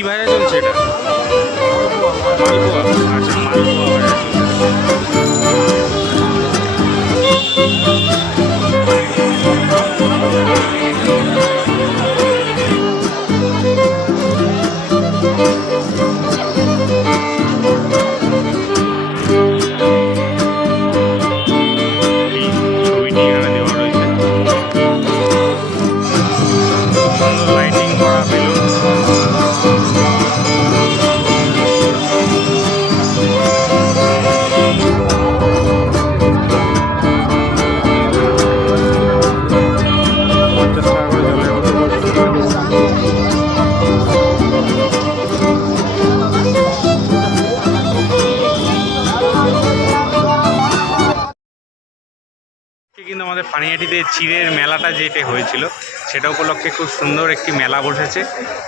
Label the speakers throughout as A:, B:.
A: কি ভাজা চলছে এটা? মালপোয়া আচ্ছা মালপোয়া পানিহাটিতে চিড়ের মেলাটা যেটা হয়েছিল, সেটা উপলক্ষে খুব সুন্দর একটি মেলা বসেছে।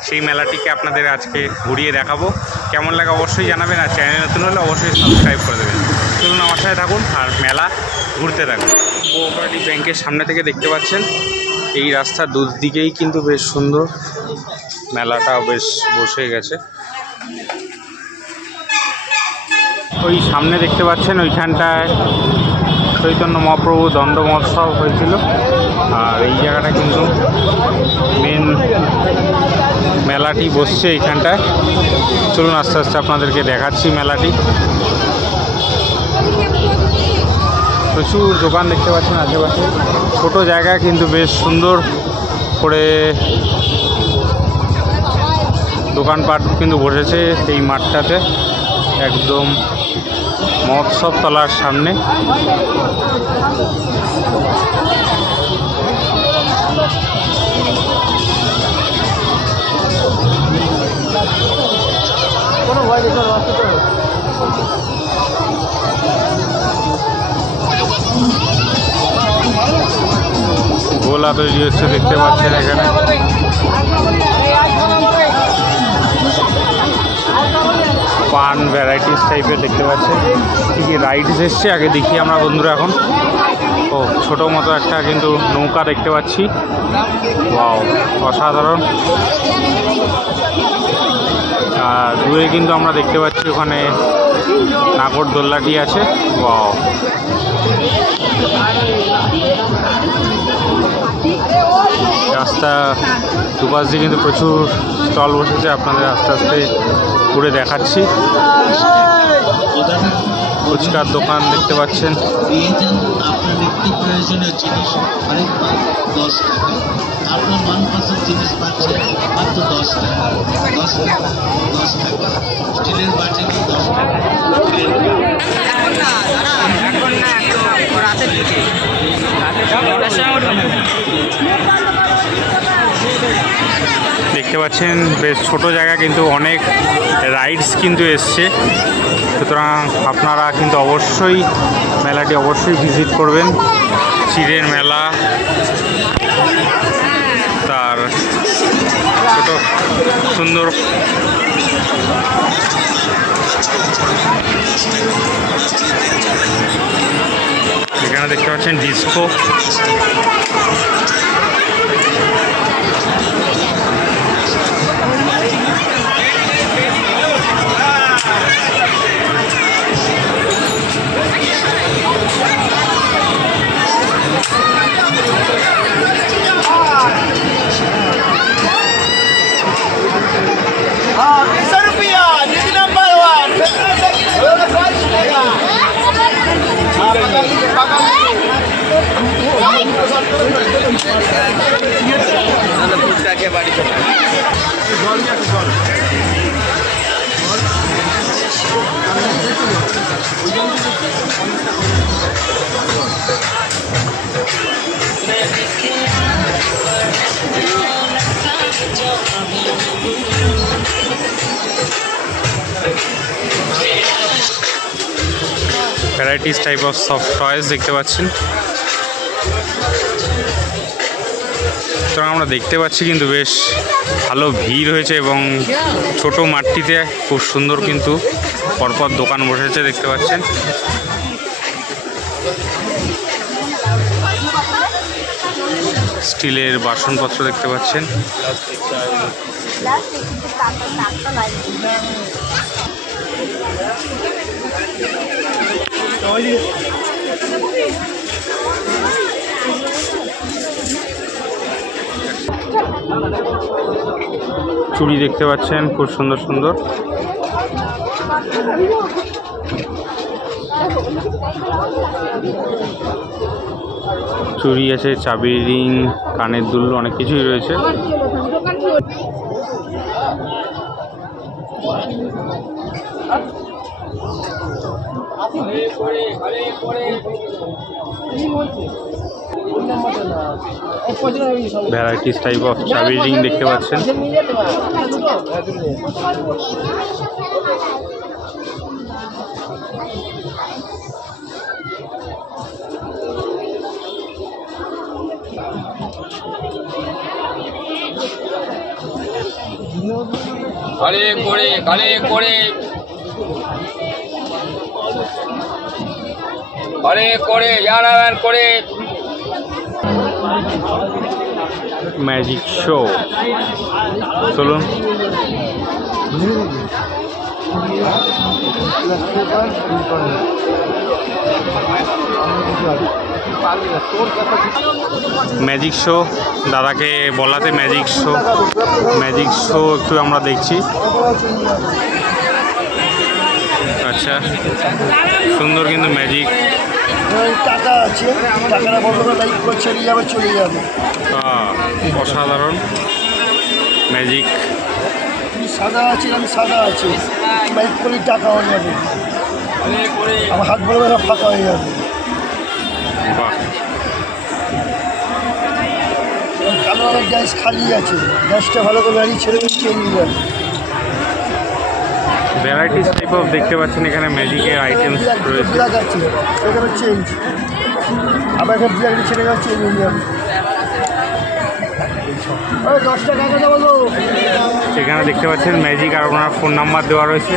A: সেই মেলাটিকে আপনাদের আজকে ঘুরিয়ে দেখাবো। কেমন লাগে অবশ্যই জানাবেন আর চ্যানেল নতুন হলে অবশ্যই সাবস্ক্রাইব করে দেবেন। চলুন আমার সাথে থাকুন আর মেলা ঘুরতে থাকুন। কোঅপারেটিভ ব্যাংকের সামনে থেকে দেখতে পাচ্ছেন, এই রাস্তার দুদিকেই কিন্তু বেশ সুন্দর মেলাটাও বেশ বসে গেছে। ওই সামনে দেখতে পাচ্ছেন ওইখানটায় চৈতন্য মহাপ্রভু দণ্ড মহোৎসব হয়েছিল। আর এই জায়গাটা কিন্তু মেন মেলাটি বসছে এইখানটায় চলুন আস্তে আস্তে আপনাদেরকে দেখাচ্ছি মেলাটি। প্রচুর দোকান দেখতে পাচ্ছেন আশেপাশে। ছোট জায়গা কিন্তু বেশ সুন্দর করে দোকানপাট কিন্তু বসেছে এই মাঠটাতে। একদম মহোৎসব তলার সামনে। গোলা তৈরি হচ্ছে দেখতে পাচ্ছেন এখানে। পান ভ্যারাইটিস টাইপের দেখতে পাচ্ছেন। কি কি রাইডস এসছে, আগে দেখি আমরা বন্ধুরা এখন। ও, ছোটো মতো একটা কিন্তু নৌকা দেখতে পাচ্ছি। ওয়াও অসাধারণ। আর দূরে কিন্তু আমরা দেখতে পাচ্ছি ওখানে নাগরদোল্লাটি আছে। ওয়াও রাস্তা দুপাশ দিয়ে কিন্তু প্রচুর স্টল বসেছে, আপনাদের আস্তে আস্তে ঘুরে দেখাচ্ছি। ফুচকার দোকান দেখতে পাচ্ছেন।
B: আপনার প্রয়োজনীয় জিনিস মাত্র দশ টাকা দশ টাকা দশ টাকা স্টিলের বাটি দশ টাকা
A: দেখতে পাচ্ছেন, বেশ ছোট জায়গা, কিন্তু অনেক রাইডস কিন্তু এসছে। সুতরাং আপনারা কিন্তু অবশ্যই মেলাটি অবশ্যই ভিজিট করবেন। চিড়ের মেলা, তার ছোট সুন্দর দেখতে পাচ্ছেন disco varieties type of soft toys দেখতে পাচ্ছেন। আমরা দেখতে পাচ্ছি কিন্তু বেশ ভালো ভিড় হয়েছে এবং ছোট মাঠটিতে খুব সুন্দর কিন্তু পরপর দোকান বসেছে, দেখতে পাচ্ছেন। স্টিলের বাসনপত্র দেখতে পাচ্ছেন। চুড়ি দেখতে পাচ্ছেন, খুব সুন্দর সুন্দর। চুড়ি আছে, চাবি, রিং, কানের দুল, অনেক কিছুই রয়েছে। ভ্যারাইটিস টাইপ অফ চাবির রিং দেখতে পাচ্ছেন।
C: কালে করে কালে করে। কালে করে জানাবেন করে।
A: ম্যাজিক শো চলুন। ম্যাজিক শো দাদাকে বলাতে ম্যাজিক শো ম্যাজিক শো একটু আমরা দেখছি। আচ্ছা সুন্দর কিন্তু ম্যাজিক
D: টাকা আছে টাকাটা বন্ধ করে লাইভ করে ছেড়ে যাবে চলে যাবে।
A: অসাধারণ। ম্যাজিক
D: সাদা আছে আমি সাদা আছি। লাইভ করলে টাকা হয়ে যাবে। আমার হাত বড় ফাঁকা হয়ে যাবে। কালো রঙের গ্যাস খালি আছে। গ্যাসটা ভালো করে গাড়ি ছেড়ে দিয়ে নিয়ে যাবে।
A: ভ্যারাইটিস টাইপ অফ দেখতে পাচ্ছেন এখানে ম্যাজিকের আইটেমস রয়েছে।
D: এখানে চেঞ্জ আবার এখানে ব্ল্যাক ছেড়ে চেঞ্জ হয়ে যাবে
A: এখানে দেখতে পাচ্ছেন ম্যাজিক আর ওনার ফোন নাম্বার দেওয়া রয়েছে।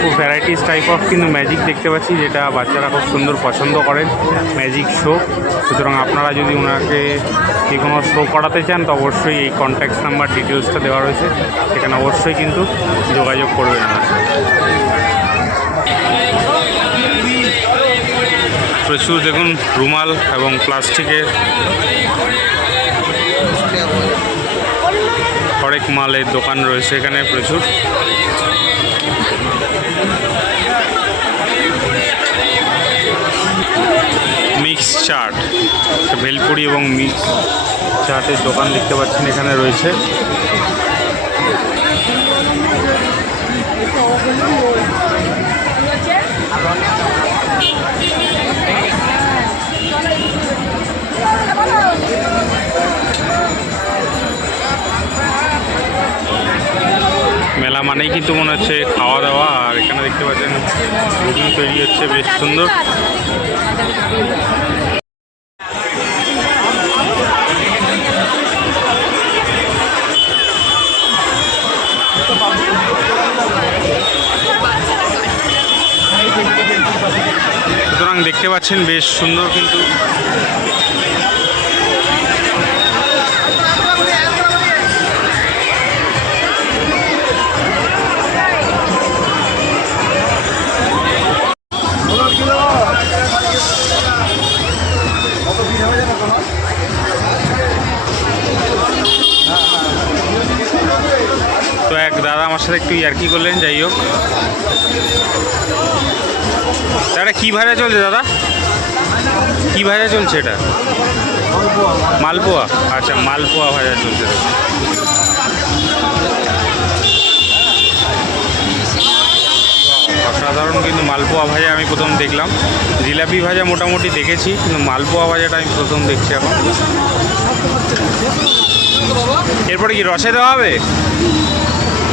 A: খুব ভ্যারাইটিস টাইপ অফ কিন্তু ম্যাজিক দেখতে পাচ্ছি, যেটা বাচ্চারা খুব সুন্দর পছন্দ করেন। ম্যাজিক শো সুতরাং আপনারা যদি ওনাকে যে কোনো শো করাতে চান, তো অবশ্যই এই কন্ট্যাক্ট নাম্বার ডিটেলসটা দেওয়া রয়েছে। সেখানে অবশ্যই কিন্তু যোগাযোগ করবেন প্রচুর দেখুন, রুমাল এবং প্লাস্টিকের হরেক মালের দোকান রয়েছে এখানে প্রচুর। মিক্স চাট, ভেলপুরি এবং মিক্স চাটের দোকান দেখতে পাচ্ছেন এখানে রয়েছে। মেলা মানেই কিন্তু মনে হচ্ছে খাওয়া দাওয়া আর এখানে দেখতে পাচ্ছেন রুটি তৈরি হচ্ছে, বেশ সুন্দর। সুতরাং দেখতে পাচ্ছেন বেশ সুন্দর কিন্তু একটু ইয়ার্কি করলেন, যাই হোক। দাদা, কী ভাড়া চলছে দাদা? কী ভাজা চলছে এটা? মালপোয়া? আচ্ছা মালপোয়া ভাজা চলছে অসাধারণ কিন্তু মালপোয়া ভাজা আমি প্রথম দেখলাম। জিলাপি ভাজা মোটামুটি দেখেছি, কিন্তু মালপোয়া ভাজাটা আমি প্রথম দেখছি এখন। এরপরে কি রসে দেওয়া হবে?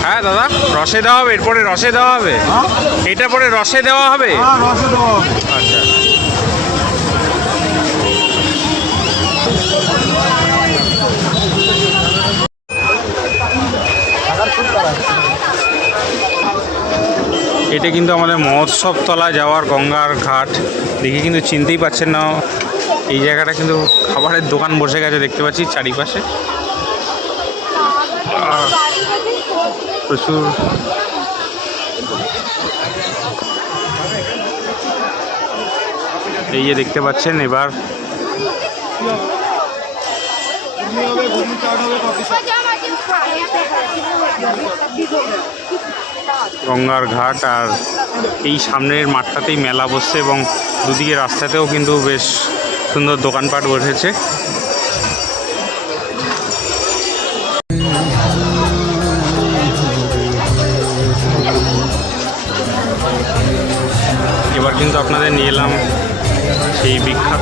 A: হ্যাঁ দাদা রসে দেওয়া হবে এরপরে রসে দেওয়া হবে। এটা পরে রসে দেওয়া হবে? আচ্ছা। এটা কিন্তু আমাদের মহোৎসব তলা যাওয়ার গঙ্গার ঘাট। দেখে কিন্তু চিনতেই পাচ্ছেন না। এই জায়গাটা কিন্তু খাবারের দোকান বসে গেছে দেখতে পাচ্ছি চারিপাশে। প্রচুর। এই যে দেখতে পাচ্ছেন এবার। গঙ্গার ঘাট আর এই সামনের মাঠটাতেই মেলা বসছে এবং দুদিকে রাস্তাতেও কিন্তু বেশ সুন্দর দোকানপাট বসেছে।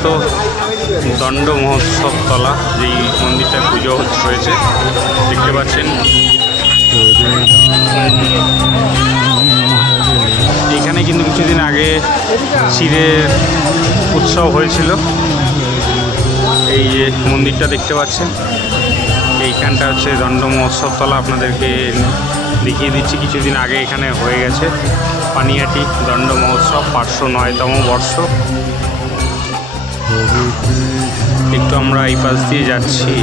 A: বিখ্যাত দণ্ড মহোৎসব তলা যেই মন্দিরটা পুজো হয়েছে, দেখতে পাচ্ছেন। এখানে কিন্তু কিছুদিন আগে চিরের উৎসব হয়েছিল। এই যে মন্দিরটা দেখতে পাচ্ছেন, এইখানটা হচ্ছে দণ্ড মহোৎসব তলা, আপনাদেরকে দেখিয়ে দিচ্ছি, কিছুদিন আগে এখানে হয়ে গেছে। পানিয়াটি দণ্ড মহোৎসব, পাঁচশো নয়তম বর্ষ। একটু আমরা এই পাশ দিয়ে যাচ্ছি।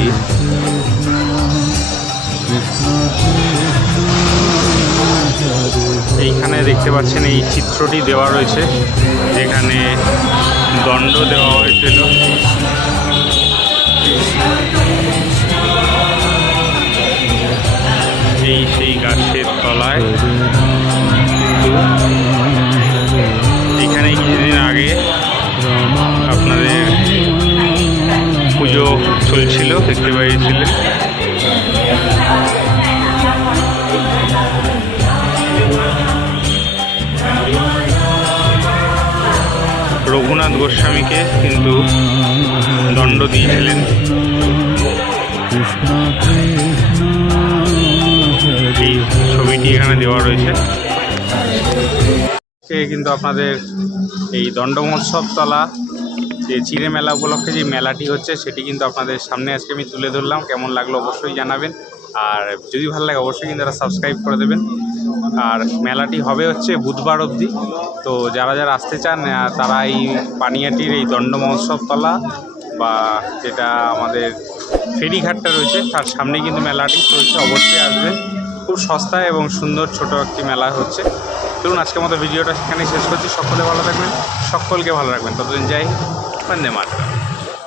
A: এইখানে দেখতে পাচ্ছেন এই চিত্রটি দেওয়া রয়েছে, যেখানে দণ্ড দেওয়া হয়েছিল। রঘুনাথ গোস্বামীকে কিন্তু দণ্ড দিয়েছিলেন। এই ছবিটি এখানে দেওয়া রয়েছে। কিন্তু আপনাদের এই দণ্ড মহোৎসব তলা, যে চিড়ে মেলা উপলক্ষে যে মেলাটি হচ্ছে, সেটি কিন্তু আপনাদের সামনে আজকে আমি তুলে ধরলাম। কেমন লাগল অবশ্যই জানাবেন। আর যদি ভালো লাগে অবশ্যই কিন্তু তারা সাবস্ক্রাইব করে দেবেন। আর মেলাটি হবে হচ্ছে বুধবার অবধি। তো যারা যারা আসতে চান তারা এই পানিয়াটির এই দণ্ড মহোৎসব তলা বা যেটা আমাদের ফেরিঘাটটা রয়েছে, তার সামনে কিন্তু মেলাটি চলছে। অবশ্যই আসবেন। খুব সস্তা এবং সুন্দর ছোট একটি মেলা হচ্ছে। চলুন, আজকের মতো ভিডিওটা সেখানেই শেষ করছি। সকলে ভালো থাকবেন। সকলকে ভালো রাখবেন। ততদিন যাই বন্দে মাতরম।